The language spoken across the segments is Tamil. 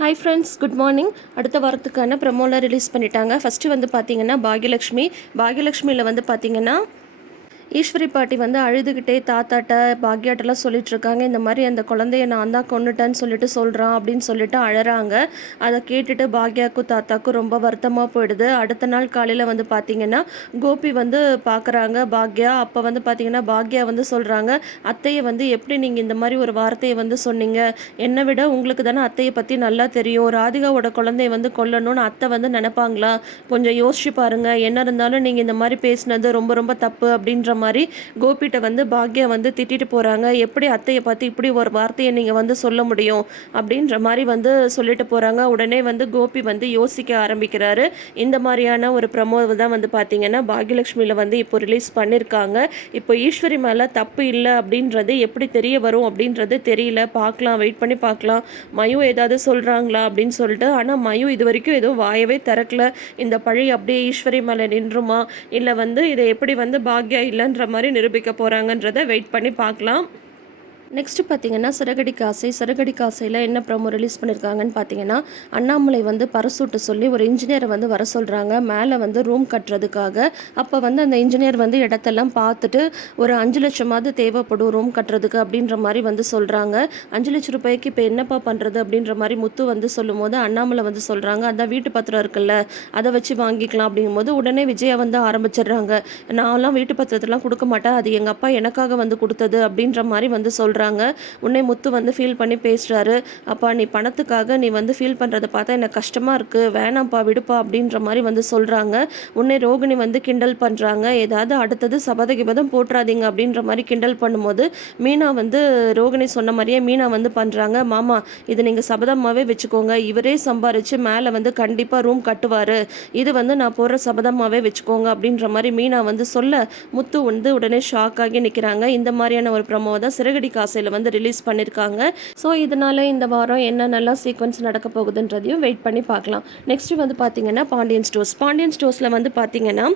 ஹாய் ஃப்ரெண்ட்ஸ் குட் மார்னிங் அடுத்த வாரத்துக்கான ப்ரமோலாம் ரிலீஸ் பண்ணிட்டாங்க. ஃபஸ்ட்டு வந்து பார்த்தீங்கன்னா பாக்யலக்ஷ்மி. பாக்யலக்ஷ்மியில் வந்து பார்த்தீங்கன்னா ஈஸ்வரி பாட்டி வந்து அழுதுகிட்டே தாத்தாட்ட பாக்யாட்டெல்லாம் சொல்லிட்டு இருக்காங்க இந்த மாதிரி அந்த குழந்தைய நான் தான் கொண்டுட்டேன்னு சொல்லிட்டு சொல்கிறான் அப்படின்னு சொல்லிட்டு அழறாங்க. அதை கேட்டுட்டு பாக்யாக்கும் தாத்தாக்கும் ரொம்ப வருத்தமாக போயிடுது. அடுத்த நாள் காலையில் வந்து பார்த்தீங்கன்னா கோபி வந்து பார்க்குறாங்க பாக்யா அப்போ வந்து பார்த்தீங்கன்னா பாக்யா வந்து சொல்கிறாங்க அத்தையை வந்து எப்படி நீங்கள் இந்த மாதிரி ஒரு வார்த்தையை வந்து சொன்னீங்க? என்னை விட உங்களுக்கு தானே அத்தையை பற்றி நல்லா தெரியும். ராதிகாவோட குழந்தைய வந்து கொல்லணும்னு அத்தை வந்து நினைப்பாங்களா? கொஞ்சம் யோசிச்சு பாருங்கள் என்ன இருந்தாலும் நீங்கள் இந்த மாதிரி பேசினது ரொம்ப ரொம்ப தப்பு அப்படின்ற மாதிரி கோபிகிட்ட வந்து பாக்யா வந்து திட்டிட்டு போகிறாங்க எப்படி அத்தையை பார்த்து இப்படி ஒரு வார்த்தையை நீங்கள் வந்து சொல்ல முடியும்? அப்படின்ற மாதிரி வந்து சொல்லிட்டு போகிறாங்க உடனே வந்து கோபி வந்து யோசிக்க ஆரம்பிக்கிறாரு. இந்த மாதிரியான ஒரு ப்ரமோ தான் வந்து பார்த்தீங்கன்னா பாக்யலட்சுமியில் வந்து இப்போ ரிலீஸ் பண்ணியிருக்காங்க இப்போ ஈஸ்வரி மேலே தப்பு இல்லை அப்படின்றது எப்படி தெரிய வரும் அப்படின்றது தெரியல. பார்க்கலாம் வெயிட் பண்ணி பார்க்கலாம். மயு ஏதாவது சொல்கிறாங்களா அப்படின்னு சொல்லிட்டு ஆனால் மயு இது வரைக்கும் எதுவும் வாயவே திறக்கல. இந்த பழி அப்படியே ஈஸ்வரி மேலே நின்றுமா? இல்லை வந்து இதை எப்படி வந்து பாக்யா இல்லை இல்லைன்ற மாதிரி நிரூபிக்க போகிறாங்கன்றதை வெயிட் பண்ணி பார்க்கலாம். நெக்ஸ்ட் பார்த்தீங்கன்னா சிறகடி காசை சிறகடி காசையில் என்ன ப்ரோமோ ரிலீஸ் பண்ணியிருக்காங்கன்னு பார்த்தீங்கன்னா அண்ணாமலை வந்து பரசூட்டு சொல்லி ஒரு இன்ஜினியரை வந்து வர சொல்கிறாங்க மேலே வந்து ரூம் கட்டுறதுக்காக. அப்போ வந்து அந்த இன்ஜினியர் வந்து இடத்தெல்லாம் பார்த்துட்டு ஒரு அஞ்சு லட்சமாவது தேவைப்படும் ரூம் கட்டுறதுக்கு அப்படின்ற மாதிரி வந்து சொல்கிறாங்க அஞ்சு லட்சம் ரூபாய்க்கு இப்போ என்னப்பா பண்ணுறது அப்படின்ற மாதிரி முத்து வந்து சொல்லும்போது அண்ணாமலை வந்து சொல்கிறாங்க அதான் வீட்டு பத்திரம் இருக்குல்ல அதை வச்சு வாங்கிக்கலாம் அப்படிங்கும்போது உடனே விஜயா வந்து ஆரம்பிச்சிடுறாங்க. நான்லாம் வீட்டு பத்திரத்தெல்லாம் கொடுக்க மாட்டேன். அது எங்கள் அப்பா எனக்காக வந்து கொடுத்தது அப்படின்ற மாதிரி வந்து சொல்கிறாங்க உன்னை முத்து வந்து ஃபீல் பண்ணி பேசுகிறாரு அப்பா நீ பணத்துக்காக நீ வந்து ஃபீல் பண்ணுறதை பார்த்தா எனக்கு கஷ்டமாக இருக்குது வேணாம்ப்பா விடுப்பா அப்படின்ற மாதிரி வந்து சொல்கிறாங்க உன்னை ரோகிணி வந்து கிண்டல் பண்ணுறாங்க ஏதாவது அடுத்தது சபதகிபதம் போட்டுறாதீங்க அப்படின்ற மாதிரி கிண்டல் பண்ணும்போது மீனா வந்து ரோகிணி சொன்ன மாதிரியே மீனா வந்து பண்ணுறாங்க மாமா இது நீங்கள் சபதமாகவே வச்சுக்கோங்க. இவரே சம்பாரித்து மேலே வந்து கண்டிப்பாக ரூம் கட்டுவார். இது வந்து நான் போடுற சபதமாகவே வச்சுக்கோங்க அப்படின்ற மாதிரி மீனா வந்து சொல்ல முத்து வந்து உடனே ஷாக் ஆகி நிற்கிறாங்க இந்த மாதிரியான ஒரு ப்ரமோவை தான் சிறகடி காசையில் வந்து ரிலீஸ் பண்ணியிருக்காங்க ஸோ இதனால இந்த வாரம் என்ன நல்லா சீக்வன்ஸ் நடக்க போகுதுன்றதையும் வெயிட் பண்ணி பார்க்கலாம். நெக்ஸ்ட் வந்து பார்த்தீங்கன்னா பாண்டியன் ஸ்டோர்ஸ் பாண்டியன் ஸ்டோர்ஸில் வந்து பார்த்தீங்கன்னா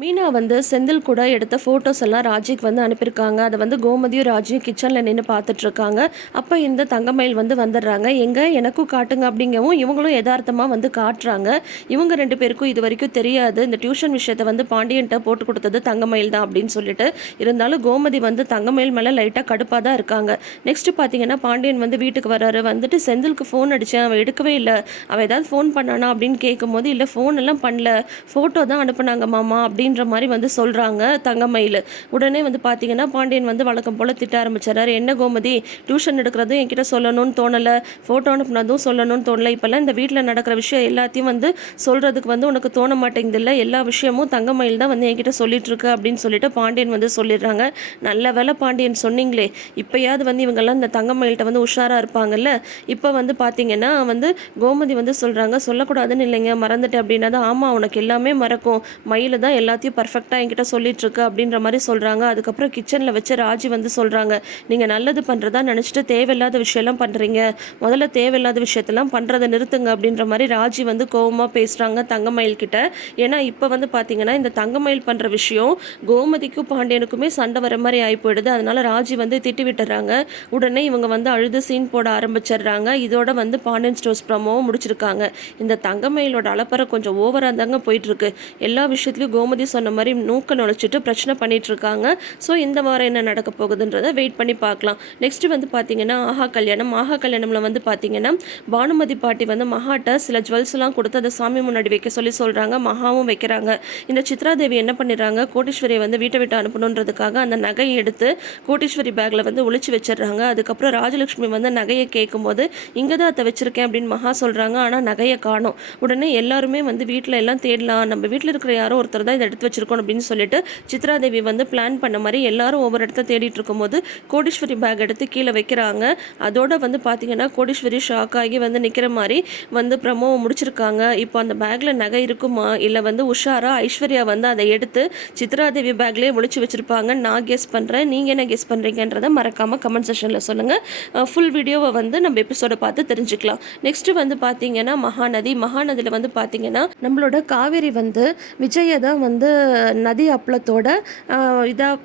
மீனா வந்து செந்தில் கூட எடுத்த ஃபோட்டோஸ் எல்லாம் ராஜிக்கு வந்து அனுப்பியிருக்காங்க. அதை வந்து கோமதியும் ராஜியும் கிச்சனில் நின்று பார்த்துட்டு இருக்காங்க அப்போ இந்த தங்கமயில் வந்து வந்துடுறாங்க. எங்கே? எனக்கும் காட்டுங்க அப்படிங்கவும் இவங்களும் யதார்த்தமாக வந்து காட்டுறாங்க. இவங்க ரெண்டு பேருக்கும் இது வரைக்கும் தெரியாது. இந்த டியூஷன் விஷயத்தை வந்து பாண்டியன்ட்ட போட்டு கொடுத்தது தங்கமயில் தான் அப்படின்னு சொல்லிட்டு. இருந்தாலும் கோமதி வந்து தங்கமயில் மேலே லைட்டாக கடுப்பாக தான் இருக்காங்க. நெக்ஸ்ட் பார்த்தீங்கன்னா பாண்டியன் வந்து வீட்டுக்கு வராரு. வந்துட்டு செந்திலுக்கு ஃபோன் அடித்தேன் அவன் எடுக்கவே இல்லை. அவள் ஏதாவது ஃபோன் பண்ணானா? அப்படின்னு கேட்கும்போது இல்லை ஃபோன் எல்லாம் பண்ணல. ஃபோட்டோ தான் அனுப்புனாங்க மாமா. அப்படின்ற மாதிரி வந்து சொல்கிறாங்க தங்கமயில். உடனே வந்து பார்த்தீங்கன்னா பாண்டியன் வந்து வழக்கம் போல் திட்ட ஆரம்பிச்சிடறாரு என்ன கோமதி டியூஷன் எடுக்கிறதும் என்கிட்ட சொல்லணும்னு தோணலை. ஃபோட்டோ அனுப்புனதும் சொல்லணும்னு தோணலை. இப்போல்லாம் இந்த வீட்டில் நடக்கிற விஷயம் எல்லாத்தையும் வந்து சொல்கிறதுக்கு வந்து உனக்கு தோண மாட்டேங்குது இல்லை எல்லா விஷயமும் தங்கமயில் தான் வந்து என்கிட்ட சொல்லிட்டுருக்கு அப்படின்னு சொல்லிட்டு பாண்டியன் வந்து சொல்லிடுறாங்க. நல்ல வேலை பாண்டியன் சொன்னீங்களே. இப்போயாவது வந்து இவங்கெல்லாம் இந்த தங்கமயில்கிட்ட வந்து உஷாராக இருப்பாங்கல்ல. இப்போ வந்து பார்த்தீங்கன்னா வந்து கோமதி வந்து சொல்கிறாங்க சொல்லக்கூடாதுன்னு இல்லைங்க. மறந்துட்டேன் அப்படின்னா தான் ஆமாம் உனக்கு எல்லாமே மறக்கும். மயில தான் எல்லாத்தையும் பர்ஃபெக்டாக என்கிட்ட சொல்லிட்டு இருக்கு அப்படின்ற மாதிரி சொல்கிறாங்க அதுக்கப்புறம் கிச்சனில் வச்சு ராஜி வந்து சொல்கிறாங்க நீங்கள் நல்லது பண்ணுறதா நினச்சிட்டு தேவையில்லாத விஷயம்லாம் பண்ணுறீங்க முதல்ல தேவையில்லாத விஷயத்தெல்லாம் பண்ணுறதை நிறுத்துங்க அப்படின்ற மாதிரி ராஜி வந்து கோவமாக பேசுகிறாங்க தங்கமயில் கிட்ட. ஏன்னா இப்போ வந்து பார்த்தீங்கன்னா இந்த தங்கமயில் பண்ணுற விஷயம் கோமதிக்கும் பாண்டியனுக்குமே சண்டை வர மாதிரி ஆகி போயிடுது அதனால ராஜி வந்து திட்டி விட்டுறாங்க. உடனே இவங்க வந்து அழுது சீன் போட ஆரம்பிச்சிடுறாங்க. இதோட வந்து பாண்டியன் ஸ்டோர்ஸ் ப்ரமோவும் முடிச்சிருக்காங்க. இந்த தங்கமயிலோட அலப்பறை கொஞ்சம் ஓவராக தாங்க போயிட்டு இருக்கு எல்லா விஷயத்துலையும் கோமதி சொன்ன மாதிரி நூக்க நுழைச்சிட்டு பிரச்சனை பண்ணிட்டு இருக்காங்க ஸோ இந்த வாரம் என்ன நடக்க போகுதுன்றதை வெயிட் பண்ணி பார்க்கலாம். நெக்ஸ்ட் வந்து பார்த்தீங்கன்னா ஆஹா கல்யாணம். ஆஹா கல்யாணம்ல வந்து பார்த்தீங்கன்னா பானுமதி பாட்டி வந்து மகாட்ட சில ஜுவல்ஸ்லாம் கொடுத்து அதை சாமி முன்னாடி வைக்க சொல்லி சொல்கிறாங்க மகாவும் வைக்கிறாங்க. இந்த சித்ராதேவி என்ன பண்ணிடுறாங்க? கோட்டீஸ்வரியை வந்து வீட்டை விட்டு அனுப்பணுன்றதுக்காக அந்த நகையை எடுத்து கோட்டீஸ்வரி பேக்கில் வந்து ஒழிச்சு வச்சிடுறாங்க. அதுக்கப்புறம் ராஜலட்சுமி வந்து நகையை கேட்கும்போது இங்கே தான் அதை வச்சிருக்கேன் அப்படின்னு மகா சொல்கிறாங்க ஆனால் நகையை காணும். உடனே எல்லாருமே வந்து வீட்டில் எல்லாம் தேடலாம். நம்ம வீட்டில் இருக்கிற யாரோ ஒருத்தர் தான் இதை எடுத்து வச்சுருக்கணும் அப்படின்னு சொல்லிட்டு சித்ராதேவி வந்து பிளான் பண்ண மாதிரி எல்லாரும் ஒவ்வொரு இடத்த தேடிட்டு இருக்கும்போது கோடீஸ்வரி பேக் எடுத்து கீழே வைக்கிறாங்க. அதோட வந்து பார்த்தீங்கன்னா கோடீஸ்வரி ஷாக் ஆகி வந்து நிற்கிற மாதிரி வந்து ப்ரமோவை முடிச்சிருக்காங்க. இப்போ அந்த பேக்கில் நகை இருக்குமா? இல்லை வந்து உஷாரா ஐஸ்வர்யா வந்து அதை எடுத்து சித்ராதேவி பேக்லேயே ஒளிச்சு வச்சுருப்பாங்க. நான் கெஸ் பண்ணுறேன் நீங்கள் என்ன கெஸ் பண்ணுறீங்கன்றதை மறக்காமல் கமெண்ட் செஷனில் சொல்லுங்கள் ஃபுல் வீடியோவை வந்து நம்ம எபிசோடை பார்த்து தெரிஞ்சுக்கலாம். நெக்ஸ்ட்டு வந்து பார்த்தீங்கன்னா மகாநதி. மகாநதியில் வந்து பார்த்தீங்கன்னா நம்மளோட காவேரி வந்து விஜயை தான் வந்து நதி அப்பளத்தோட இதாக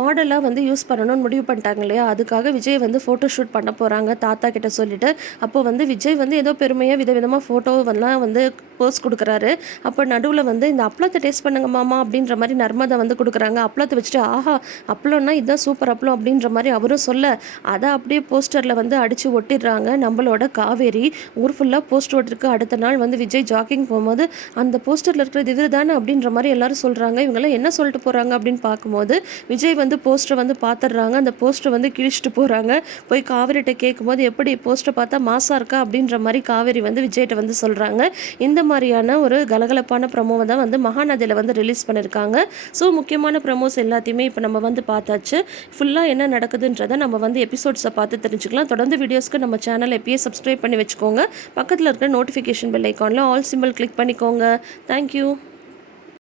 மாடலாக வந்து யூஸ் பண்ணணும்னு முடிவு பண்ணிட்டாங்க இல்லையா? அதுக்காக விஜய் வந்து ஃபோட்டோ ஷூட் பண்ண போகிறாங்க தாத்தா கிட்ட சொல்லிட்டு. அப்போ வந்து விஜய் வந்து ஏதோ பெருமையாக விதவிதமாக ஃபோட்டோவெல்லாம் வந்து போஸ்ட் கொடுக்குறாரு. அப்போ நடுவில் வந்து இந்த அப்பளத்தை டேஸ்ட் பண்ணுங்க மாமா அப்படின்ற மாதிரி நர்மதா வந்து கொடுக்குறாங்க. அப்பளத்தை வச்சுட்டு ஆஹா அப்பளம்னா இதுதான் சூப்பர் அப்பளம் அப்படின்ற மாதிரி அவரும் சொல்ல அதை அப்படியே போஸ்டரில் வந்து அடித்து ஒட்டிடுறாங்க நம்மளோட காவேரி. ஊர் ஃபுல்லாக போஸ்ட் ஓட்டிருக்கு அடுத்த நாள் வந்து விஜய் ஜாக்கிங் போகும்போது அந்த போஸ்டரில் இருக்கிறது இது தானே அப்படின்ற மாதிரி எல்லாரும் சொல்கிறாங்க இவங்கெல்லாம் என்ன சொல்லிட்டு போகிறாங்க அப்படின்னு பார்க்கும்போது விஜய் வந்து வந்து போஸ்டரை வந்து பார்த்துடுறாங்க அந்த போஸ்டர் வந்து கிழிச்சிட்டு போகிறாங்க போய் காவேரிகிட்ட கேட்கும்போது எப்படி போஸ்டரை பார்த்தா மாசாக இருக்கா? அப்படின்ற மாதிரி காவேரி வந்து விஜய்கிட்ட வந்து சொல்கிறாங்க இந்த மாதிரியான ஒரு கலகலப்பான ப்ரமோவை தான் வந்து மகாநதியில் வந்து ரிலீஸ் பண்ணியிருக்காங்க ஸோ முக்கியமான ப்ரமோஸ் எல்லாத்தையுமே இப்போ நம்ம வந்து பார்த்தாச்சு. ஃபுல்லாக என்ன நடக்குதுன்றதை நம்ம வந்து எபிசோட்ஸை பார்த்து தெரிஞ்சுக்கலாம். தொடர்ந்து வீடியோஸ்க்கு நம்ம சேனலை எப்பயே சப்ஸ்கிரைப் பண்ணி வச்சுக்கோங்க. பக்கத்தில் இருக்கிற நோட்டிஃபிகேஷன் பெல் ஐக்கானில் ஆல் சிம்பிள் கிளிக் பண்ணிக்கோங்க. Thank you